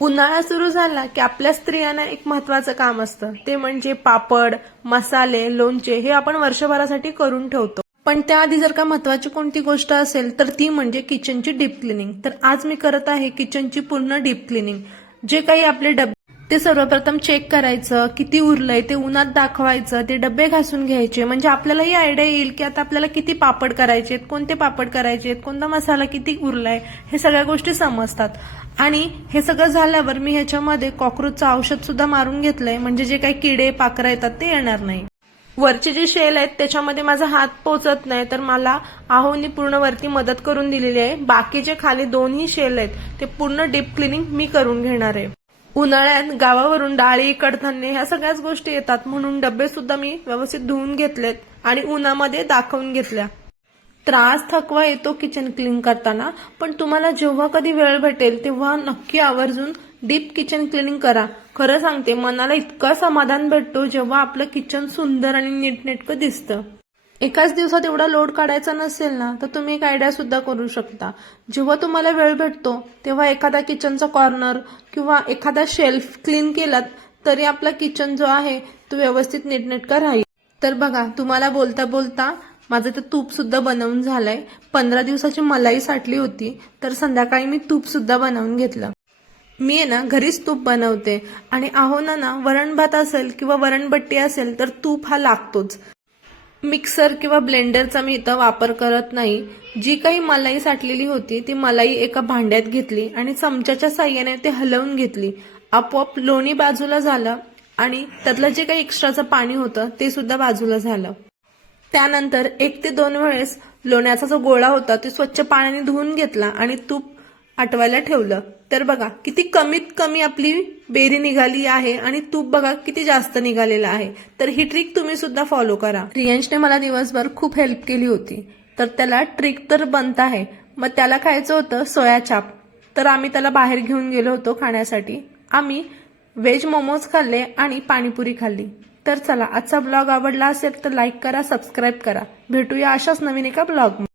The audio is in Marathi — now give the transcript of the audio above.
उन्हाळा सुरू झाला की आपल्या स्त्रियांना एक महत्वाचं काम असतं, ते म्हणजे पापड, मसाले, लोणचे हे आपण वर्षभरासाठी करून ठेवतो. पण त्याआधी जर का महत्वाची कोणती गोष्ट असेल तर ती म्हणजे किचनची डीप क्लिनिंग. तर आज मी करत आहे किचनची पूर्ण डीप क्लिनिंग. जे काही आपले डबे ते सर्वप्रथम चेक करायचं, किती उरलंय ते उन्हात दाखवायचं, ते डबे घासून घ्यायचे, म्हणजे आपल्यालाही आयडिया येईल की आता आपल्याला किती पापड करायचे आहेत, कोणते पापड करायचे आहेत, कोणता मसाला किती उरलाय, हे सगळ्या गोष्टी समजतात. आणि हे सगळं झाल्यावर मी ह्याच्यामध्ये कॉकरोचचं औषध सुद्धा मारून घेतलंय, म्हणजे जे काही किडे पाखरं येतात ते येणार नाही. वरचे जे शेल आहेत त्याच्यामध्ये माझा हात पोचत नाही, तर मला आहोनी पूर्ण वरती मदत करून दिलेली आहे. बाकीचे खाली दोन्ही शेल आहेत ते पूर्ण डीप क्लिनिंग मी करून घेणार आहे. उन्हाळ्यात गावावरून डाळी, कडधान्य ह्या सगळ्याच गोष्टी येतात, म्हणून डबे सुद्धा मी व्यवस्थित धुवून घेतलेत आणि उन्हामध्ये दाखवून घेतल्या. त्रास थकवा येतो किचन क्लीन करताना, पण तुम्हाला जेव्हा कधी वेळ भेटेल तेव्हा नक्की आवर्जून डीप किचन क्लिनिंग करा. खरं सांगते, मनाला इतका समाधान भेटतो जेव्हा आपलं किचन सुंदर आणि नीटनेटकं दिसतं. एकाच दिवसात एवढा लोड काढायचा नसेल ना, तर तुम्ही एक आयडिया सुद्धा करू शकता. जेव्हा तुम्हाला वेळ भेटतो तेव्हा एखादा किचनचा कॉर्नर किंवा एखादा शेल्फ क्लीन केलात तरी आपला किचन जो आहे तो व्यवस्थित नीटनेटका राहील. तर बघा, तुम्हाला बोलता बोलता माझं ते तूप सुद्धा बनवून झालंय. 15 दिवसाची मलाई साठली होती, तर संध्याकाळी मी तूप सुद्धा बनवून घेतलं. मी आहे ना घरीच तूप बनवते आणि आहोना वरण भात असेल किंवा वरणबट्टी असेल तर तूप हा लागतोच. मिक्सर किंवा ब्लेंडरचा मी इथं वापर करत नाही. जी काही मलाई साठलेली होती ती मलाई एका भांड्यात घेतली आणि चमच्याच्या साह्याने ते हलवून घेतली. आपोआप लोणी बाजूला झालं आणि त्यातलं जे काही एक्स्ट्राचं पाणी होतं ते सुद्धा बाजूला झालं. त्यानंतर 1 ते 2 वेळेस लोण्याचा जो गोळा होता ते स्वच्छ पाण्याने धुवून घेतला आणि तूप आटवायला ठेवलं. तर बघा किती कमीत कमी आपली बेरी निघाली आहे आणि तूप बघा किती जास्त निघालेलं आहे. तर ही ट्रिक तुम्ही सुद्धा फॉलो करा. रियांशने मला दिवसभर खूप हेल्प केली होती, तर त्याला ट्रिक तर बनत आहे. मग त्याला खायचं होतं सोया चाप, तर आम्ही त्याला बाहेर घेऊन गेलो होतो खाण्यासाठी. आम्ही व्हेज मोमोज खाल्ले आणि पाणीपुरी खाल्ली. तर चला, आजचा ब्लॉग आवडला असेल तर लाईक करा, सबस्क्राईब करा. भेटूया अशाच नवीन एका ब्लॉग.